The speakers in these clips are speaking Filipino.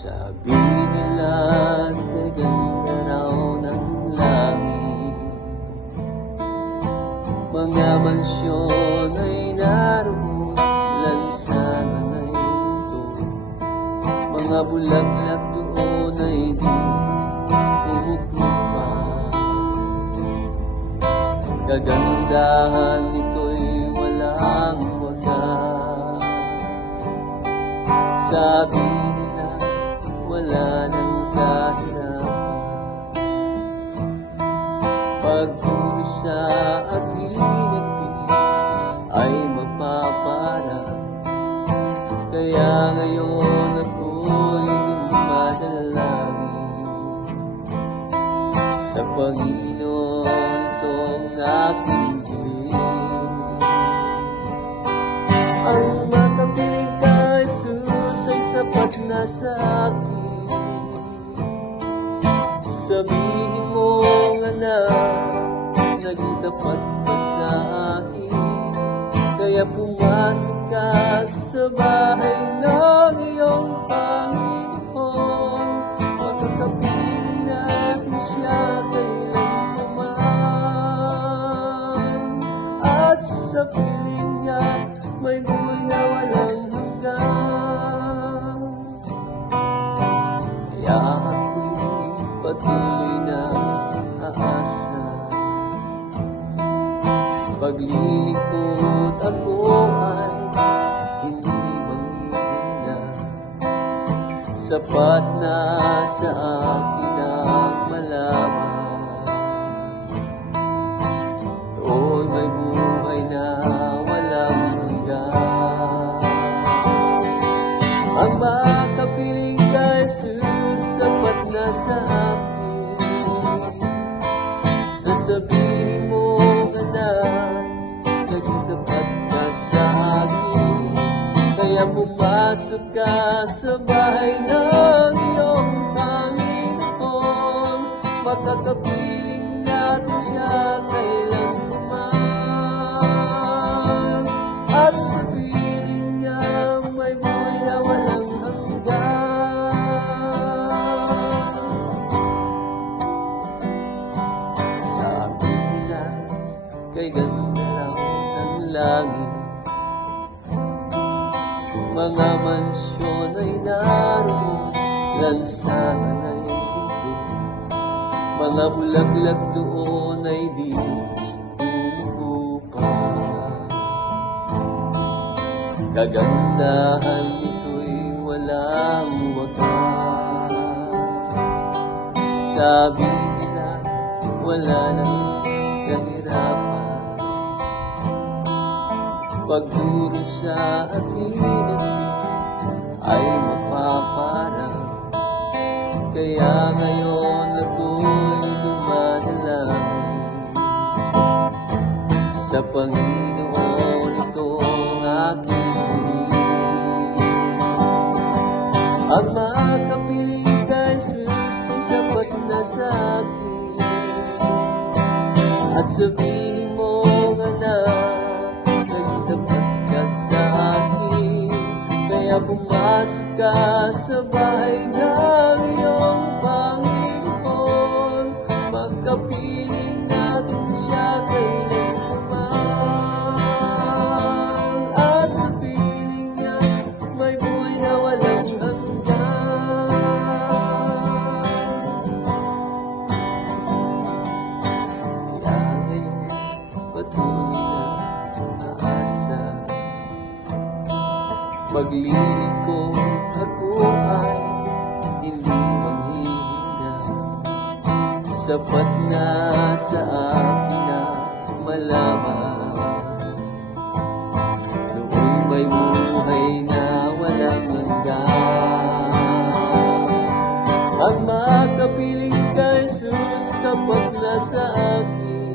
Sabi nila gaganda raw ng langit, mga mansyon ay naroon, lansangan ay ito, mga bulaklak doon ay di kumukuha. Kagandahan nito'y walang wakas. Sabi nila wala nang kahirapan, pagdurusa at hinagpis ay mapaparang. Kaya ngayon ako'y dumadalangin sa Panginoon itong aking hiling. Ang makapiling kay Jesus ay sapat na sa akin. Sabihin mo anak, naging tapat ka sa akin. Kaya pumasok ka sa bahay ng iyong Panginoon. Makakapiling natin siya kailanman. At sa piling niya may buhay na walang hanggan. Kaya ako'y patuloy na aasa, paglilingkod ako ay hindi manghihina. Sapat na sa akin ang malaman, doon may buhay na walang hanggan. Ang makapiling kay Jesus sapat na sa akin. Sasabihin mo anak, naging tapat ka sa akin. Kaya pumasok ka sa bahay ng iyong Panginoon. Makakapiling natin siya kailanman. At sa piling niya may buhay na walang hanggan. Sabi nila kay ganda raw ng langit, mga mansyon ay naroon, lansangan ay ito, mga bulaklak doon ay di kumukuha. Kagandahan nito'y walang wakas. Sabi nila wala nang kahirapan, pagdurusa at hinagpis ay mapaparang. Kaya ngayon ako'y dumadalangin sa Panginoon itong aking hiling. Ang makapiling kay Jesus ay sapat na sa akin. At sabihin mo anak, naging tapat ka sa akin. Kaya pumasok ka sa bahay ng iyong Panginoon. Magkapiling natin siya kailanman. At sa piling niya may buhay na walang hanggan. Kaya ngayon patuloy na aasa, maglilingkod ako ay hindi manghihina. Sapat na sa akin na malaman, doon may buhay na walang hanggan. Ang makapiling kay Jesus sapat na sa akin.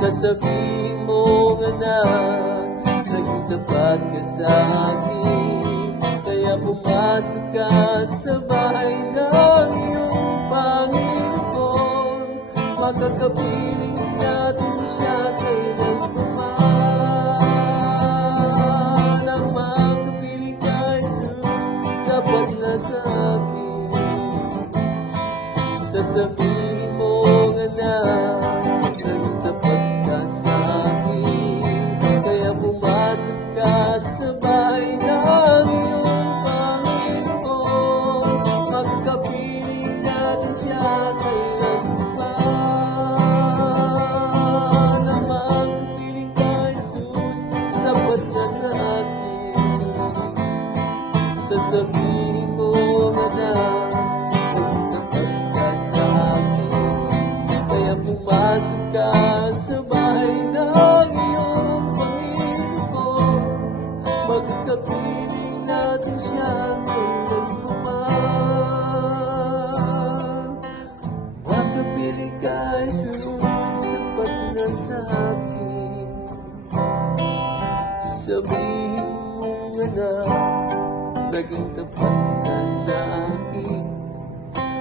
Sasabihin mo anak, naging tapat ka sa akin. Kaya pumasok ka sa bahay ng iyong Panginoon. Makakapiling natin siya kailanman. Ang makapiling kay Jesus sapat Sasabihin mo nga na naging tapat ka sa akin, kaya pumasok ka sa bahay ng iyong Panginoon. Magkapiling natin siya kailanman. Ang magkapiling ka, Jesus, sapat na sa akin. Sasabihin mo nga na pumasok ka sa bahay ng iyong Panginoon. Magkakapiling natin siya kailanman. Magkapiling ka, Jesus, sapat na sa akin. Sabihin mo nga na naging tapat ka sa akin,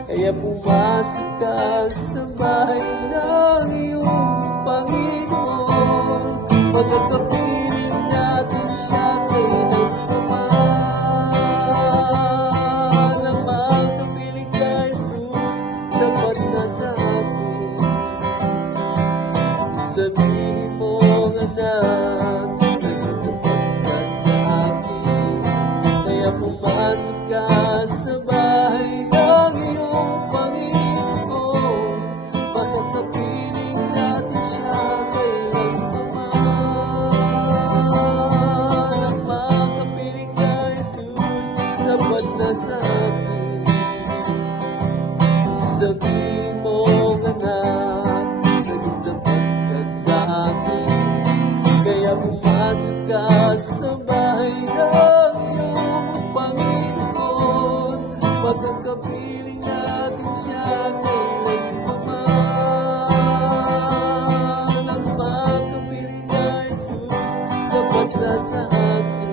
kaya pumasok ka sa bahay ng iyong Panginoon. Magkakapiling natin siya kailanman. Ang magkapiling ka, Jesus, sapat na sa akin. Sabihin mo nga na naging tapat ka sa akin, kaya pumasok ka sa bahay ng iyong Panginoon. Magkakapiling natin siya kailanman. Ang magkapiling ka, Jesus, sapat na sa akin. Sabihin mo nga na naging tapat ka sa akin, kaya pumasok ka sa bahay ng iyong Panginoon. Magkakapiling natin siya kailanman. Ang magkapiling ka, Jesus, sapat na sa akin.